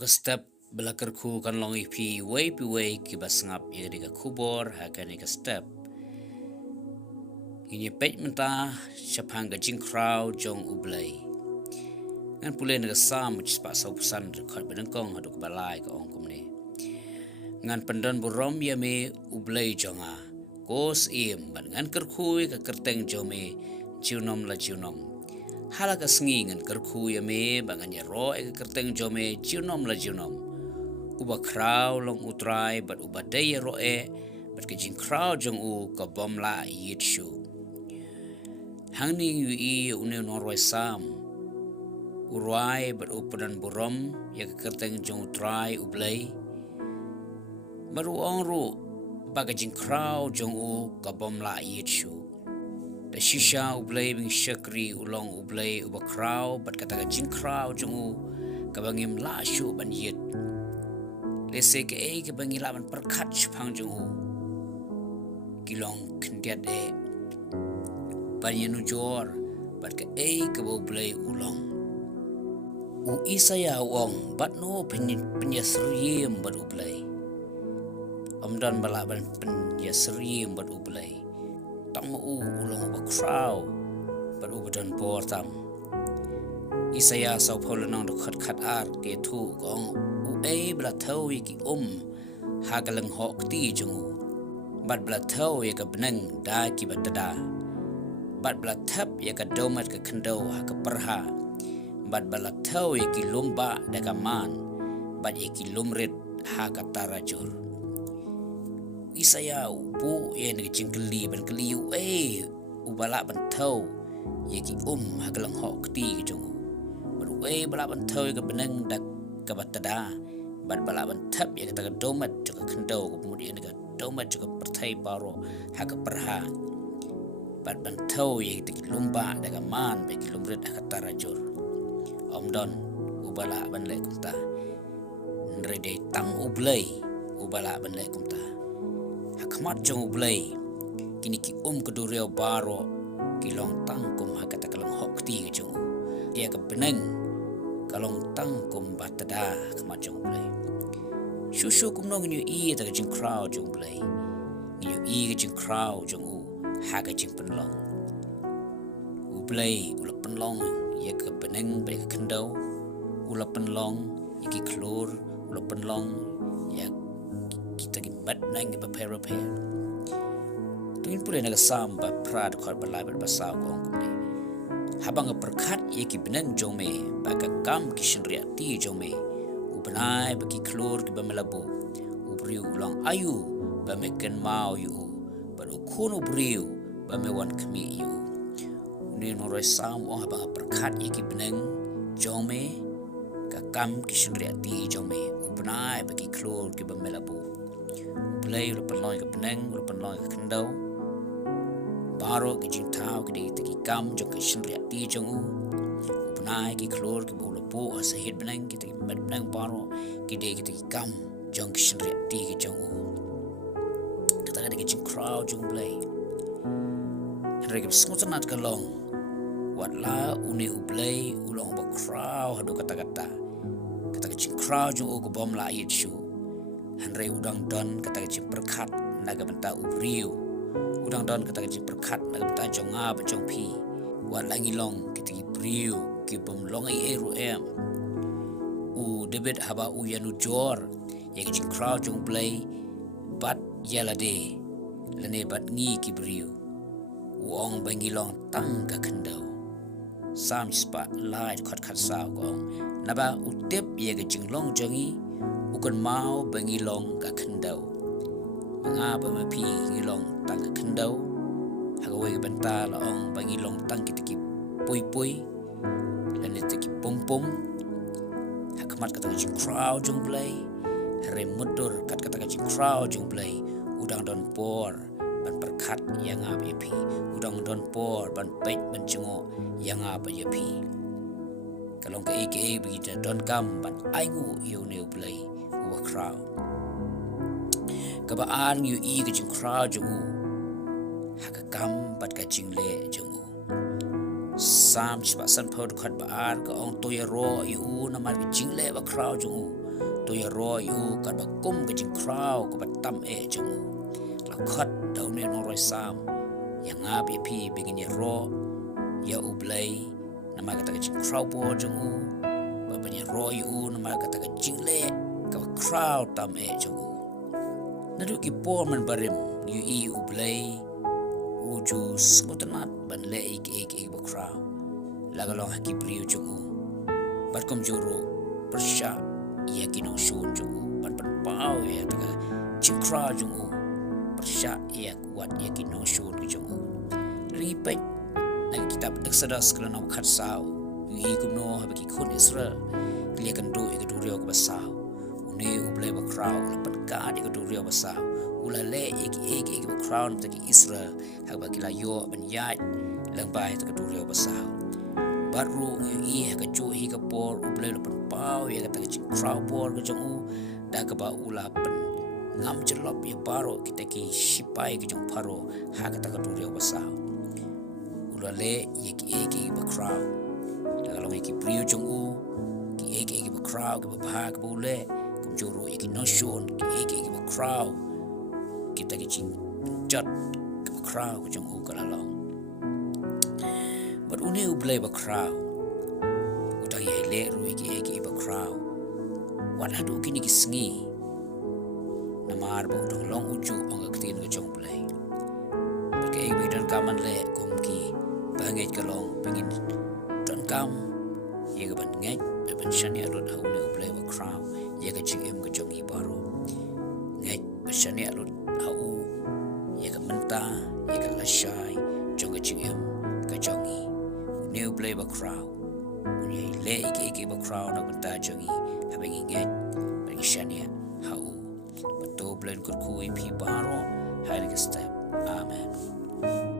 ka step belakar ku kan long ipi way ki basngap ye ka kubor ha kan ka step ini pej menta chapang ka jingkhraw jong U Blei ngan pule na sam chispa sau pusan khot benengkong haduk balai ka ong kumne ngan pendan burom ya me U Blei jonga kos im ban ngan kerkhui ka kerteng jome jiunom la jiunom hala ka sngi ngan kerkhu ya me bangan ya ro ka kerteng jome jiunom la jiunom uba kraw long utrai bat uba daya ro bat ka jingkhraw jong u ka bom la yit shu hangni yu i une norway sam urai bat upadan burom ya ka kerteng jong utrai U Blei baru ong ru ba ka jingkhraw jong u ka bom la yit shu da shisha U Blei bing shakri ulong U Blei uba kraw bat kata ka jingkhraw jong u ka bangim la shu ban yit lese ke ke bangilaban perkat chpang jong u kilong kendiat banyan ujor bat ke ke U Blei ulong u isaya wong bat no penyasriem bat U Blei amdan balaban penyasriem bat U Blei tang u ulong ba kraw bat u badan portam isaya sau polanang do khat ar ke thu gong bla thau ki ha galang hok ti jong bat bla thau ka benang da ki batada bat bla thap ka domat ka khando ha ka perha bat bla thau ki lumba da ka man bat ki lumrit ha ka tarajur isaya bu ni jingkeli ban keli u bala ban thau ki ha galang hok ti jong baru bala ban thau ka benang da ka batada bat balaban thap ya kata domat juga khando kemudian ka domat juga perthai baro ha ka perha bat ban thau ya kita lumba daga man be kilumret ha ka tarajur omdon ubala ban le kumta nrede tang U Blei ubala ban le kumta hakmat jong U Blei kini ki kedureo baro kilong tangkum ha kata kalong hokti jong dia ka beneng kalong tangkum batada hakmat jong U Blei Shushu kum nong nyu i ta jingkhraw jong Blei nyu i jingkhraw jong u ha ka jing penlong U Blei ula penlong ye ka beneng be ka khando ula penlong ye ki klor ula penlong ya kita ki bat nang ba per tuin pule na sam ba prad khot ba lai ba saw kong kum ni habang perkhat ye ki beneng jong me ba ka kam ki shinria ti jong me Benai bagi klor ki bamelabu ubriu ulang ayu bameken mau yu baru kuno briu bamewan kemi yu ni noroi sam oh ba perkat iki beneng jome ka kam ki sundriati jome benai bagi klor ki bamelabu Blei lu penloi ka beneng lu penloi ka kendau baru ki jintau ki di kam jong ki sundriati jong benai ki klor ki bu asahid benang kita benang baro kide kita kam jong kishnri ti ki jong kata kada ki jingkhraw jong Blei reg smutnat kalong wat la uni U Blei ulong ba kraw hadu kata ki jingkhraw jong ko bom la yit shu hanre udang don kata ki perkhat naga benta ubriu udang don kata ki perkhat naga benta jonga ba jong pi wat langi long kita ki briu ki bom longai eru u debet haba u yanu jor ya ki jingkhraw jong Blei bat yalade lene bat ngi ki briu u ong bangilong tang ka khandau sam spa lai khat saw gong naba u tep ya ki jinglong jongi u kon mau bangilong ka khandau manga ba ma pi ngilong tang ka khandau hagawai benta la ong bangilong tang ki pui lene te ki pom hakmat kata jingkhraw jong Blei hare mudur kata jingkhraw jong Blei udang don por ban perkhat yang ap epi udang don por ban pet ban jengo yang ap epi kalong ke bagi don kam ban aingu yo ne U Blei u kraw kabaan yu i ke jingkhraw jong hakakam bat ka jingle jong sam chpa san phod khat ba ar ka ong toya ro yu na mar jing le ba kraw jung to ya ro yu ka ba kum ka jingkhraw ka ba tam jong la khat dau ne no roi sam ya nga bi pi begin ya ro ya U Blei nama ka ta jingkhraw bo jong ba ba ya ro yu nama ka ta jingle ka ba khraw tam jong na du ki por man barim yu U Blei u ju smutanat ban le ik ba khraw la ga lo ha ki priu jong bat kom juro persya ia kinong shun jong ban pau ya ta jingkhraw jong persya ia kuat ia kinong shun jong ripet na kitab Exodus kerana khat sao yu kumno ha ki khun Israel klia kan do ik do rio ka sao une U Blei ba khraw la pan ka ik do rio ba sao ula le ik ba khraw ta ki Israel ha ba kila yo ban yat lang bai ta do rio ba sao baru yu ka chu hi ka por U Blei la pan pau ya ka ta jingkhraw por ka jong da ka ba ula pan ngam jelop ya baro kita ki sipai ki jong paro ha ka ta ka do rio ba sao ula le ki ba khraw da ka lo ki priu jong ki ba khraw ki ba bha ka bu le kum juro ki no shon ki ba khraw kita ki jing jat ki ba khraw ka jong ka la long but une U Blei ba khraw utang ye le ru ki ba khraw wan hadu kini ki sngi namar ba utang long uju ong ka tin ka jong Blei ke bi dan kaman le kum ki bangai ka long pengin dan kam ye ka ban ngai be ban shani alot hau ne U Blei ba khraw ye ka jing ka jong I baro ngai ba shani alot hau ye ka menta ye ka lashai jong ka jing ka jong ne U Blei ba khraw ye le ki ba khraw na menta jong ha bengi ngai ba shani hau ba to Blei kur kui pi baro hai ka step amen